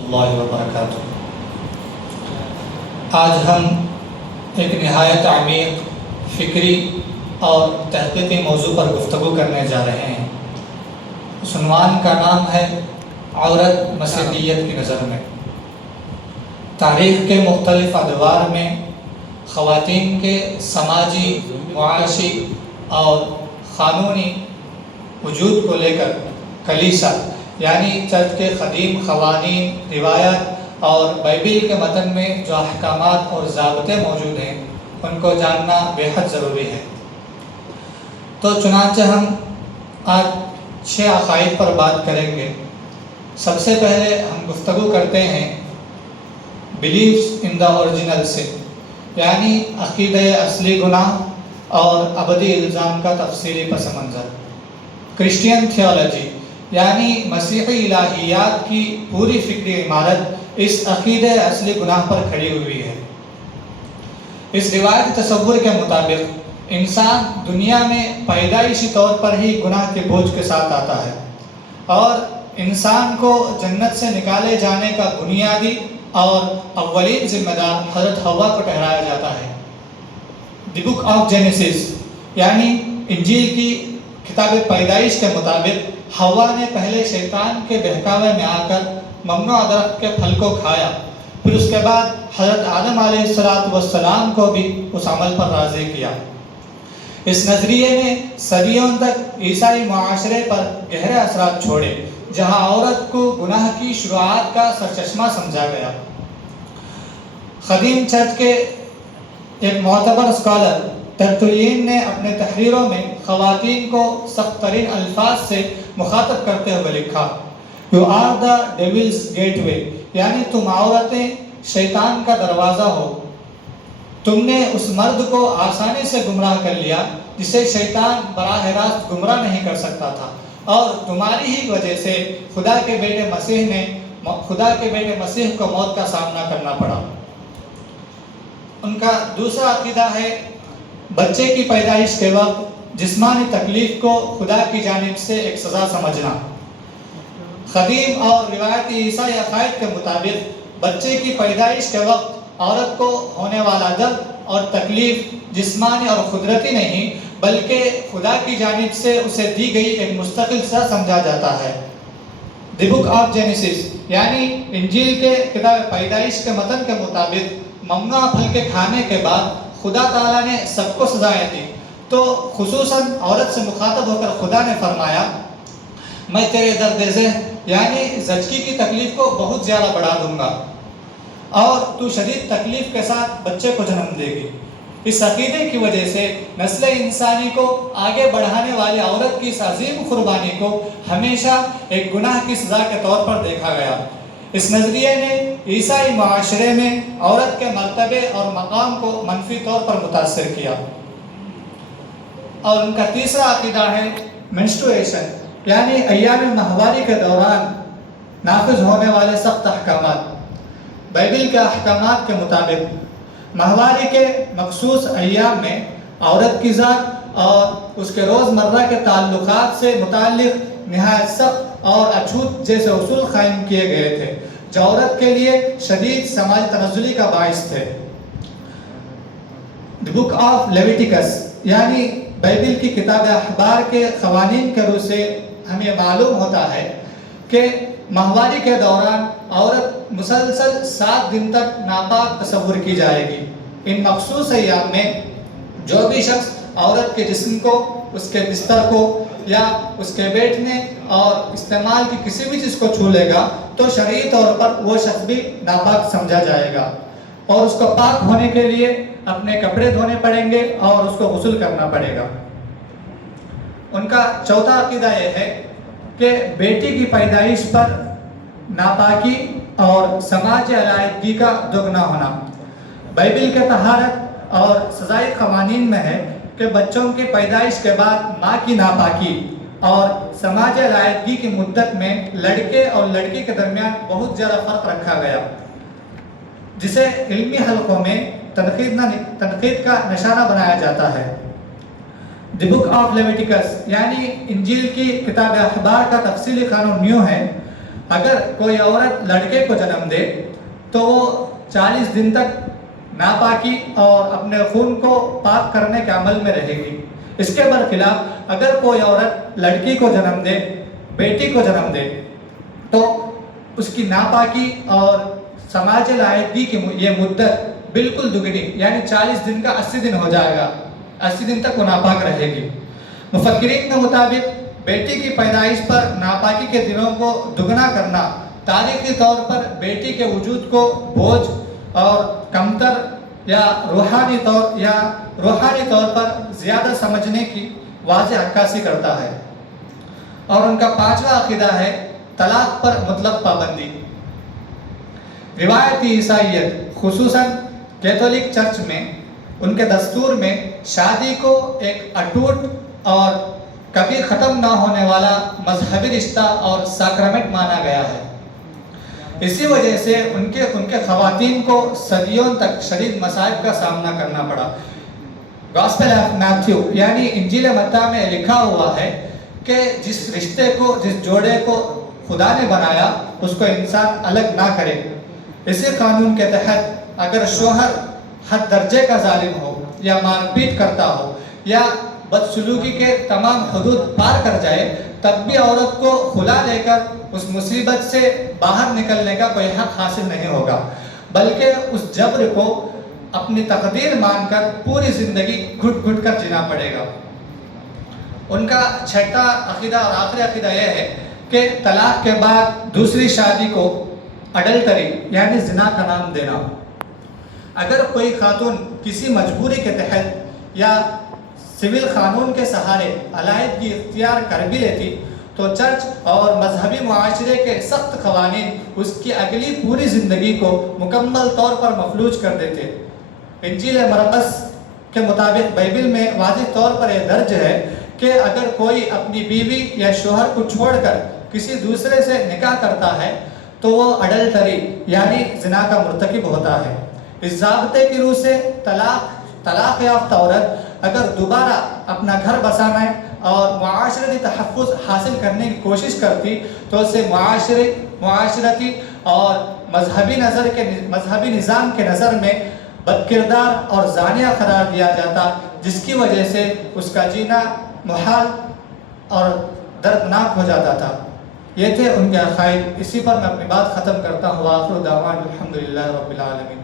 اللہ وبرکاتہ۔ آج ہم ایک نہایت عمیق فکری اور تحقیقی موضوع پر گفتگو کرنے جا رہے ہیں۔ اس عنوان کا نام ہے عورت مسیحیت کی نظر میں۔ تاریخ کے مختلف ادوار میں خواتین کے سماجی، معاشی اور قانونی وجود کو لے کر کلیسا یعنی چرچ کے قدیم قوانین، روایات اور بائبل کے متن میں جو احکامات اور ضابطے موجود ہیں ان کو جاننا بے حد ضروری ہے۔ تو چنانچہ ہم آج 6 عقائد پر بات کریں گے۔ سب سے پہلے ہم گفتگو کرتے ہیں بلیفس ان دا اوریجنل سن، یعنی عقیدہ اصلی گناہ اور ابدی الزام کا تفصیلی پس منظر۔ کرسچین تھیولوجی یعنی مسیحی الہیات کی پوری فکری عمارت اس عقیدہ اصلی گناہ پر کھڑی ہوئی ہے۔ اس روایتی تصور کے مطابق انسان دنیا میں پیدائشی طور پر ہی گناہ کے بوجھ کے ساتھ آتا ہے اور انسان کو جنت سے نکالے جانے کا بنیادی اور اولین ذمہ دار حضرت حوا کو ٹھہرایا جاتا ہے۔ دی بک آف جینیسس یعنی انجیل کی کتاب پیدائش کے مطابق حوا نے پہلے شیطان کے بہکاوے میں آ کر ممنوع درخت کے پھل کو کھایا، پھر اس کے بعد حضرت آدم علیہ السلام کو بھی اس عمل پر راضی کیا۔ اس نظریے نے صدیوں تک عیسائی معاشرے پر گہرے اثرات چھوڑے، جہاں عورت کو گناہ کی شروعات کا سرچشمہ سمجھا گیا۔ قدیم چرچ کے ایک معتبر اسکالر ترتولین نے اپنے تحریروں میں خواتین کو سخت ترین الفاظ سے مخاطب کرتے ہوئے لکھا، "You are the devil's gateway"، یعنی تم عورتیں شیطان کا دروازہ ہو۔ تم نے اس مرد کو آسانی سے گمراہ کر لیا جسے شیطان براہ راست گمراہ نہیں کر سکتا تھا، اور تمہاری ہی وجہ سے خدا کے بیٹے مسیح کو موت کا سامنا کرنا پڑا۔ ان کا دوسرا عقیدہ ہے بچے کی پیدائش کے وقت جسمانی تکلیف کو خدا کی جانب سے ایک سزا سمجھنا۔ قدیم اور روایتی عیسائی عقائد کے مطابق بچے کی پیدائش کے وقت عورت کو ہونے والا درد اور تکلیف جسمانی اور قدرتی نہیں بلکہ خدا کی جانب سے اسے دی گئی ایک مستقل سزا سمجھا جاتا ہے۔ دی بک آف جینیسس یعنی انجیل کے کتاب پیدائش کے متن کے مطابق ممنوع پھل کے کھانے کے بعد خدا تعالیٰ نے سب کو سزائیں دی، تو خصوصاً عورت سے مخاطب ہو کر خدا نے فرمایا، میں تیرے درد ذہن یعنی زچگی کی تکلیف کو بہت زیادہ بڑھا دوں گا اور تو شدید تکلیف کے ساتھ بچے کو جنم دے گی۔ اس عقیدے کی وجہ سے نسل انسانی کو آگے بڑھانے والی عورت کی اس عظیم قربانی کو ہمیشہ ایک گناہ کی سزا کے طور پر دیکھا گیا۔ اس نظریے نے عیسائی معاشرے میں عورت کے مرتبے اور مقام کو منفی طور پر متاثر کیا۔ اور ان کا تیسرا عقیدہ ہے منسٹرویشن یعنی ایام ماہواری کے دوران نافذ ہونے والے سخت احکامات۔ بائبل کے احکامات کے مطابق ماہواری کے مخصوص ایام میں عورت کی ذات اور اس کے روزمرہ کے تعلقات سے متعلق نہایت سخت اور اچھوت جیسے اصول قائم کیے گئے تھے جو عورت کے لیے شدید سماجی تنزلی کا باعث تھے۔ دی بک آف لیویٹیکس یعنی بائبل کی کتاب اخبار کے قوانین کے روح سے ہمیں معلوم ہوتا ہے کہ ماہواری کے دوران عورت مسلسل 7 دن تک ناپاک تصور کی جائے گی۔ ان مخصوص ایام میں جو بھی شخص عورت کے جسم کو، اس کے بستر کو یا اس کے بیٹھنے اور استعمال کی کسی بھی چیز کو چھو لے گا تو شرعی طور پر وہ شخص بھی ناپاک سمجھا جائے گا، اور اس کو پاک ہونے کے لیے اپنے کپڑے دھونے پڑیں گے اور اس کو غسل کرنا پڑے گا۔ ان کا چوتھا عقیدہ یہ ہے کہ بیٹی کی پیدائش پر ناپاکی اور سماجی علیحدگی کا دگنا ہونا۔ بائبل کے طہارت اور سزائی قوانین میں ہے کہ بچوں کی پیدائش کے بعد ماں کی ناپاکی اور سماجی علیحدگی کی مدت میں لڑکے اور لڑکی کے درمیان بہت زیادہ فرق رکھا گیا، جسے علمی حلقوں میں تنقید کا نشانہ بنایا جاتا ہے۔ دی بک آف لیویٹیکس یعنی انجیل کی کتاب اخبار کا تفصیلی قانون یوں ہے، اگر کوئی عورت لڑکے کو جنم دے تو وہ 40 دن تک ناپاکی اور اپنے خون کو پاک کرنے کے عمل میں رہے گی. اس کے برخلاف اگر کوئی عورت لڑکی کو جنم دے، بیٹی کو جنم دے، تو اس کی ناپاکی اور سماج لائحگی کی یہ مدت بالکل دگنی، یعنی 40 دن کا 80 دن ہو جائے گا. 80 دن تک وہ ناپاک رہے گی. مفکرین کے مطابق بیٹی کی پیدائش پر ناپاکی کے دنوں کو دگنا کرنا تاریخی طور پر بیٹی کے وجود کو بوجھ اور کمتر یا روحانی طور پر زیادہ سمجھنے کی واضح عکاسی کرتا ہے. اور ان کا 5واں عقیدہ ہے طلاق پر مطلق پابندی. روایتی عیسائیت خصوصاً کیتھولک چرچ میں ان کے دستور میں شادی کو ایک اٹوٹ اور کبھی ختم نہ ہونے والا مذہبی رشتہ اور ساکرامنٹ مانا گیا ہے. اسی وجہ سے ان کے خواتین کو صدیوں تک شدید مصائب کا سامنا کرنا پڑا. گاسپل آف میتھیو یعنی انجیل متی میں لکھا ہوا ہے کہ جس رشتے کو، جس جوڑے کو خدا نے بنایا اس کو انسان الگ نہ کرے. اسی قانون کے تحت اگر شوہر حد درجے کا ظالم ہو یا مار پیٹ کرتا ہو یا بدسلوکی کے تمام حدود پار کر جائے، تب بھی عورت کو خلا لے کر اس مصیبت سے باہر نکلنے کا کوئی حق حاصل نہیں ہوگا، بلکہ اس جبر کو اپنی تقدیر مان کر پوری زندگی گھٹ گھٹ کر جینا پڑے گا. ان کا 6واں عقیدہ اور آخری عقیدہ یہ ہے کہ طلاق کے بعد دوسری شادی کو اڈلٹری یعنی زنا کا نام دینا. اگر کوئی خاتون کسی مجبوری کے تحت یا سول قانون کے سہارے علیحدگی اختیار کر بھی لیتی تو چرچ اور مذہبی معاشرے کے سخت قوانین اس کی اگلی پوری زندگی کو مکمل طور پر مفلوج کر دیتے. انجیل مرقس کے مطابق بائبل میں واضح طور پر یہ درج ہے کہ اگر کوئی اپنی بیوی یا شوہر کو چھوڑ کر کسی دوسرے سے نکاح کرتا ہے تو وہ اڈلٹری یعنی زنا کا مرتکب ہوتا ہے. اس ضابطے کی روح سے طلاق یافتہ عورت اگر دوبارہ اپنا گھر بسانا اور معاشرتی تحفظ حاصل کرنے کی کوشش کرتی تو اسے معاشرتی اور مذہبی نظام کے نظر میں بدکردار اور زانیہ قرار دیا جاتا، جس کی وجہ سے اس کا جینا محال اور دردناک ہو جاتا تھا. یہ تھے ان کے عقائد. اسی پر میں اپنی بات ختم کرتا ہوں. آخر دعوانا الحمدللہ رب العالمین.